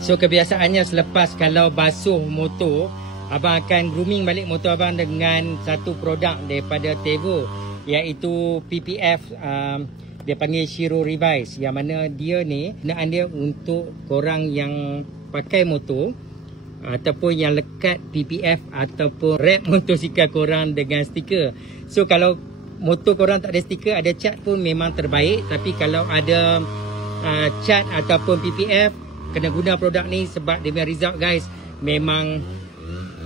So kebiasaannya selepas kalau basuh motor, abang akan grooming balik motor abang dengan satu produk daripada Tevo, iaitu PPF, dia panggil Shiro Revise, yang mana dia ni gunaan dia untuk korang yang pakai motor ataupun yang lekat PPF ataupun wrap motosikal korang dengan stiker. So kalau motor korang tak ada stiker, ada cat pun memang terbaik. Tapi kalau ada cat ataupun PPF, kena guna produk ni sebab dia punya result guys memang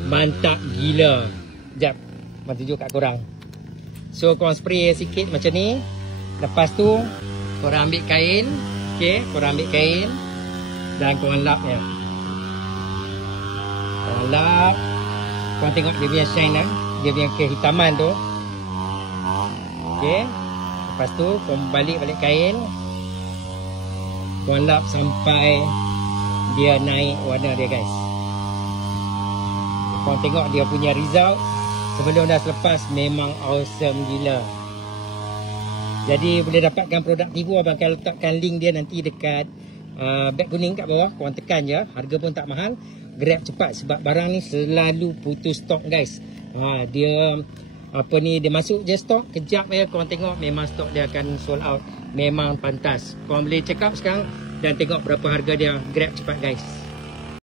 mantap gila. Sekejap, abang tunjuk kat korang. So korang spray sikit macam ni. Lepas tu korang ambil kain. Okay, korang ambil kain dan korang lap ya. Korang lap. Korang tengok dia punya shine lah, dia punya kehitaman tu. Okay, lepas tu korang balik kain. Korang lap sampai dia naik warna dia guys. Korang tengok dia punya result sebelum dah selepas, memang awesome gila. Jadi boleh dapatkan produk Tevo, abang akan letakkan link dia nanti dekat beg kuning kat bawah. Korang tekan je, harga pun tak mahal. Grab cepat sebab barang ni selalu putus stok guys. Dia dia masuk je stok, kejap ya korang tengok memang stok dia akan sold out. Memang pantas. Korang boleh check out sekarang dan tengok berapa harga dia. Grab cepat guys.